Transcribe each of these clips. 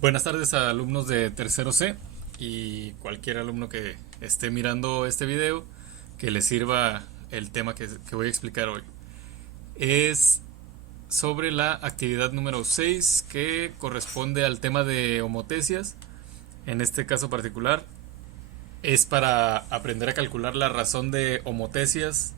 Buenas tardes a alumnos de tercero C y cualquier alumno que esté mirando este video que le sirva el tema que voy a explicar hoy. Es sobre la actividad número 6 que corresponde al tema de homotecias. En este caso particular es para aprender a calcular la razón de homotecias,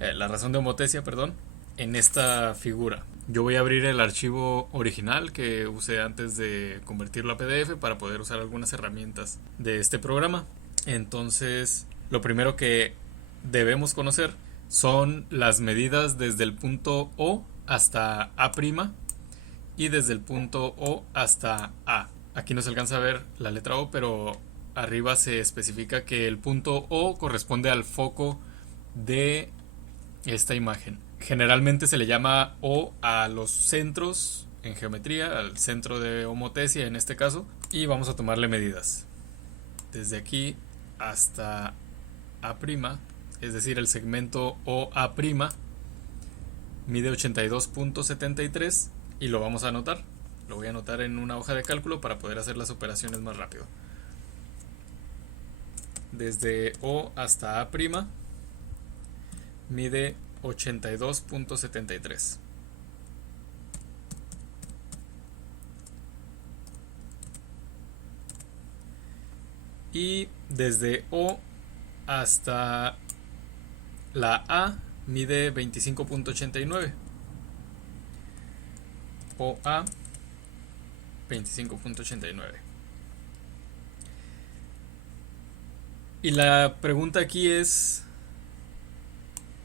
la razón de homotecia, perdón, en esta figura. Yo voy a abrir el archivo original que usé antes de convertirlo a PDF para poder usar algunas herramientas de este programa. Entonces, lo primero que debemos conocer son las medidas desde el punto O hasta A' y desde el punto O hasta A. Aquí no se alcanza a ver la letra O, pero arriba se especifica que el punto O corresponde al foco de esta imagen. Generalmente se le llama O a los centros en geometría, al centro de homotecia en este caso, y vamos a tomarle medidas. Desde aquí hasta A', es decir, el segmento OA' mide 82.73 y lo vamos a anotar. Lo voy a anotar en una hoja de cálculo para poder hacer las operaciones más rápido. Desde O hasta A' mide 82.73. Y desde O hasta la A mide 25.89. OA 25.89. Y la pregunta aquí es,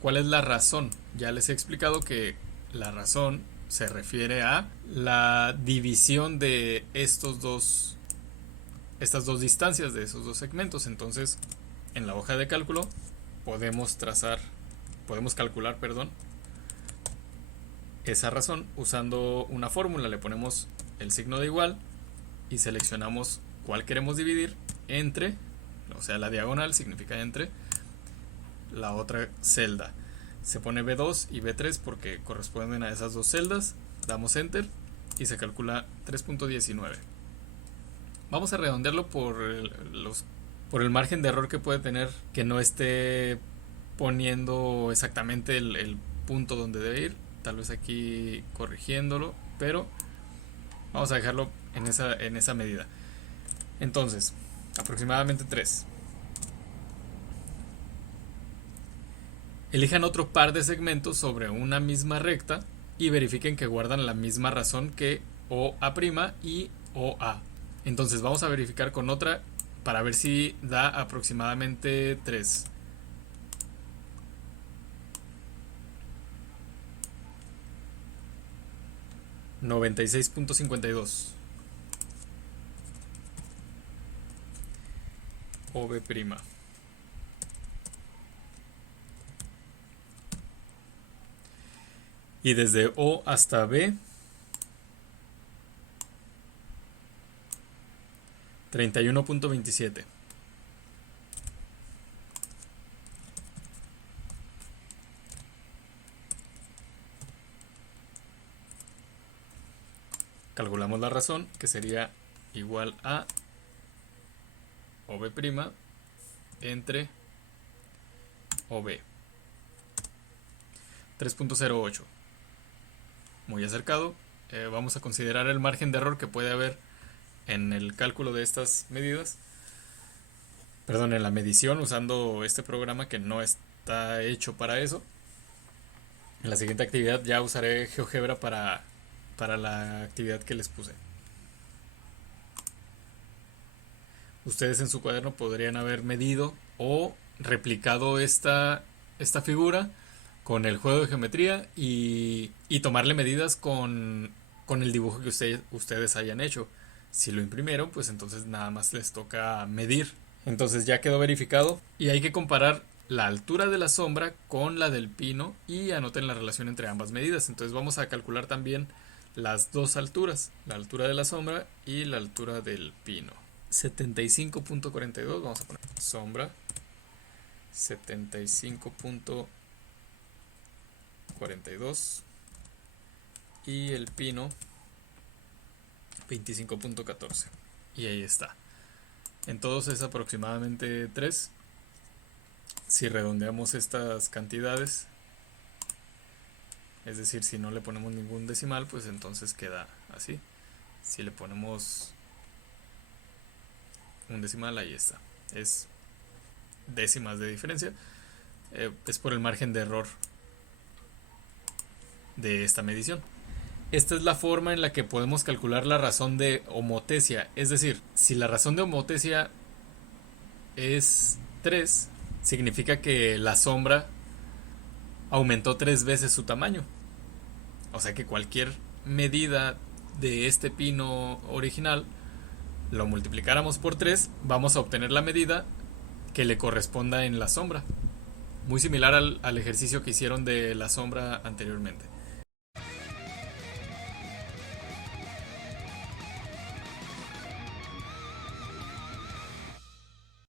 ¿cuál es la razón? Ya les he explicado que la razón se refiere a la división de estas dos distancias de esos dos segmentos. Entonces, en la hoja de cálculo podemos calcular, perdón, esa razón usando una fórmula. Le ponemos el signo de igual y seleccionamos cuál queremos dividir entre, o sea, la diagonal significa entre la otra celda. Se pone B2 y B3 porque corresponden a esas dos celdas. Damos enter y se calcula 3.19. Vamos a redondearlo por el margen de error que puede tener, que no esté poniendo exactamente el punto donde debe ir. Tal vez aquí corrigiéndolo, pero vamos a dejarlo en esa medida. Entonces, aproximadamente 3. Elijan otro par de segmentos sobre una misma recta y verifiquen que guardan la misma razón que OA' y OA. Entonces vamos a verificar con otra para ver si da aproximadamente 3. 96.52. OB'. Y desde O hasta B, 31.27. Calculamos la razón, que sería igual a OB' entre OB. 3.08. Muy acercado. Vamos a considerar el margen de error que puede haber en el cálculo de estas medidas. Perdón, en la medición usando este programa que no está hecho para eso. En la siguiente actividad ya usaré GeoGebra para la actividad que les puse. Ustedes en su cuaderno podrían haber medido o replicado esta figura con el juego de geometría y tomarle medidas con el dibujo que ustedes hayan hecho. Si lo imprimieron, pues entonces nada más les toca medir. Entonces ya quedó verificado y hay que comparar la altura de la sombra con la del pino y anoten la relación entre ambas medidas. Entonces vamos a calcular también las dos alturas, la altura de la sombra y la altura del pino. 75.42, vamos a poner sombra 75.42 y el pino 25.14. Y ahí está. En todos es aproximadamente 3. Si redondeamos estas cantidades, es decir, si no le ponemos ningún decimal, pues entonces queda así. Si le ponemos un decimal, ahí está. Es décimas de diferencia. Es por el margen de error de esta medición. Esta es la forma en la que podemos calcular la razón de homotesia. Es decir, si la razón de homotesia es 3, significa que la sombra aumentó 3 veces su tamaño. O sea que cualquier medida de este pino original lo multiplicáramos por 3, vamos a obtener la medida que le corresponda en la sombra. Muy similar al ejercicio que hicieron de la sombra anteriormente.